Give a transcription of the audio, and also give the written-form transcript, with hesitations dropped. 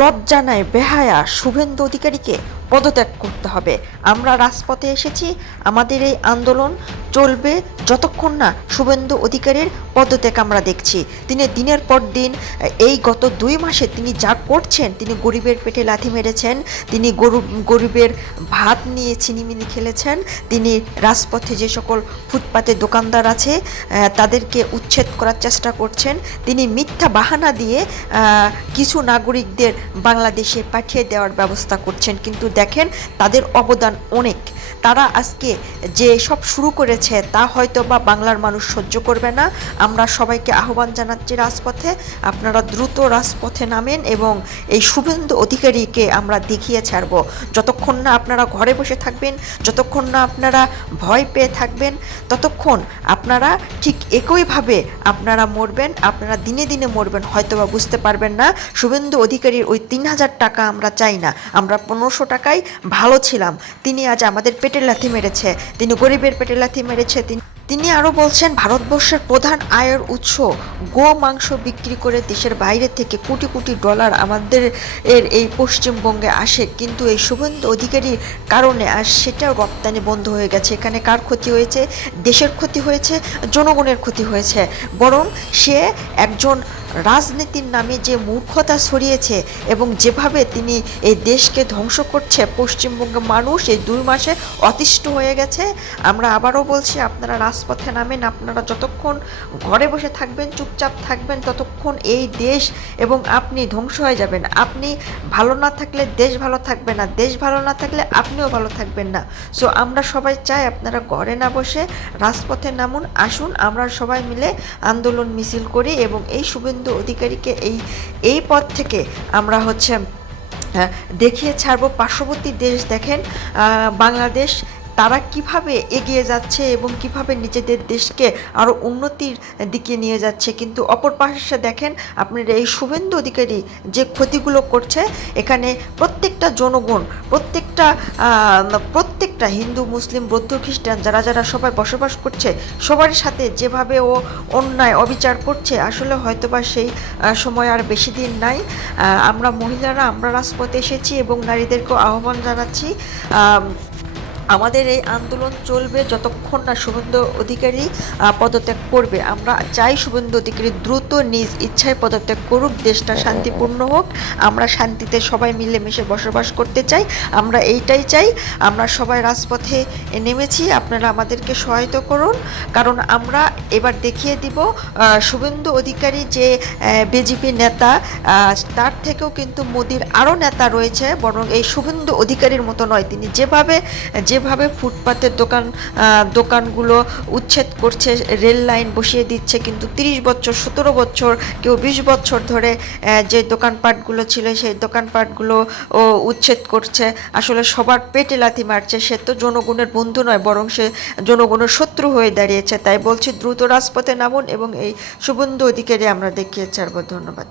লজ্জা নাই, বেহায়া শুভেন্দু অধিকারীকে পদত্যাগ করতে হবে। আমরা রাজপথে এসেছি, আমাদের এই আন্দোলন চলবে যতক্ষণ না শুভেন্দু অধিকারীর পদত্যাগ আমরা দেখছি। তিনি দিনের পর দিন এই গত 2 মাসে তিনি যা করছেন, তিনি গরিবের পেটে লাথি মেরেছেন, তিনি গরিবের ভাত নিয়ে ছিনিমিনি খেলেছেন, তিনি রাজপথে যে সকল ফুটপাতে দোকানদার আছে তাদেরকে উচ্ছেদ করার চেষ্টা করছেন, তিনি মিথ্যা বাহানা দিয়ে কিছু নাগরিকদের বাংলাদেশে পাঠিয়ে দেওয়ার ব্যবস্থা করছেন। কিন্তু দেখেন তাদের অবদান অনেক। তারা আজকে যে সব শুরু করেছে তা হয়তো বা বাংলার মানুষ সহ্য করবে না। আমরা সবাইকে আহ্বান জানাচ্ছি রাজপথে, আপনারা দ্রুত রাজপথে নামেন এবং এই শুভেন্দু অধিকারীকে আমরা দেখিয়ে ছাড়ব। যতক্ষণ না আপনারা ঘরে বসে থাকবেন, যতক্ষণ না আপনারা ভয় পেয়ে থাকবেন, ততক্ষণ আপনারা ঠিক একইভাবে আপনারা মরবেন, আপনারা দিনে দিনে মরবেন, হয়তো বা বুঝতে পারবেন না। শুভেন্দু অধিকারীর ওই 3,000 টাকা আমরা চাই না, আমরা 1500 টাকায় ভালো ছিলাম। তিনি আজ আমাদের পেটে লাথি মেরেছে, তিনি গরিবের পেটে লাথি মেরেছে। তিনি আরও বলছেন ভারতবর্ষের প্রধান আয়ের উৎস গো মাংস বিক্রি করে দেশের বাইরে থেকে কোটি কোটি ডলার আমাদের এই পশ্চিমবঙ্গে আসে, কিন্তু এই শুভেন্দু অধিকারীর কারণে আজ সেটাও রপ্তানি বন্ধ হয়ে গেছে। এখানে কার ক্ষতি হয়েছে? দেশের ক্ষতি হয়েছে, জনগণের ক্ষতি হয়েছে। বরং সে একজন রাজনীতির নামে যে মূর্খতা ছড়িয়েছে এবং যেভাবে তিনি এই দেশকে ধ্বংস করছে, পশ্চিমবঙ্গের মানুষ এই 2 মাসে অতিষ্ঠ হয়ে গেছে। আমরা আবারও বলছি, আপনারা রাজপথে নামেন। আপনারা যতক্ষণ ঘরে বসে থাকবেন, চুপচাপ থাকবেন, ততক্ষণ এই দেশ এবং আপনি ধ্বংস হয়ে যাবেন। আপনি ভালো না থাকলে দেশ ভালো থাকবে না, দেশ ভালো না থাকলে আপনিও ভালো থাকবেন না। সো আমরা সবাই চাই আপনারা ঘরে না বসে রাজপথে নামুন, আসুন আমরা সবাই মিলে আন্দোলন মিছিল করি এবং এই শুভেন্দু অধিকারীকে এই পদ থেকে আমরা দেখিয়ে ছাড়বো। পার্শ্ববর্তী দেশ দেখেন, বাংলাদেশ, তারা কিভাবে এগিয়ে যাচ্ছে এবং কিভাবে নিজেদের দেশকে আরও উন্নতির দিকে নিয়ে যাচ্ছে। কিন্তু অপর পাশে দেখেন আপনারা এই শুভেন্দু অধিকারী যে ক্ষতিগুলো করছে, এখানে প্রত্যেকটা জনগণ, প্রত্যেকটা হিন্দু, মুসলিম, বৌদ্ধ, খ্রিস্টান যারা যারা সবাই বসবাস করছে, সবার সাথে যেভাবে ও অন্যায় অবিচার করছে, আসলে হয়তোবা সেই সময় আর বেশি দিন নাই। আমরা মহিলারা আমরা রাজপথে এসেছি এবং নারীদেরকেও আহ্বান জানাচ্ছি, আমাদের এই আন্দোলন চলবে যতক্ষণ না শুভেন্দু অধিকারী পদত্যাগ করবে। আমরা চাই শুভেন্দু অধিকারী দ্রুত নিজ ইচ্ছায় পদত্যাগ করুক, দেশটা শান্তিপূর্ণ হোক, আমরা শান্তিতে সবাই মিলেমিশে বসবাস করতে চাই। আমরা এইটাই চাই। আমরা সবাই রাজপথে নেমেছি, আপনারা আমাদেরকে সহায়তা করুন, কারণ আমরা এবার দেখিয়ে দিব শুভেন্দু অধিকারী যে বিজেপি নেতা, তার থেকেও কিন্তু মোদির আরও নেতা রয়েছে, বরং এই শুভেন্দু অধিকারীর মতো নয়। তিনি যেভাবে ফুটপাতের দোকানগুলো উচ্ছেদ করছে, রেল লাইন বসিয়ে দিচ্ছে, কিন্তু 30 বছর, 17 বছর, কেউ 20 বছর ধরে যে দোকানপাটগুলো ছিল সেই দোকানপাটগুলো উচ্ছেদ করছে, আসলে সবার পেটে লাথি মারছে। সে তো জনগণের বন্ধু নয়, বরং সে জনগণের শত্রু হয়ে দাঁড়িয়েছে। তাই বলছি দ্রুত রাজপথে নামুন এবং এই শুভেন্দু অধিকারী আমরা দেখিয়ে ছাড়ব। ধন্যবাদ।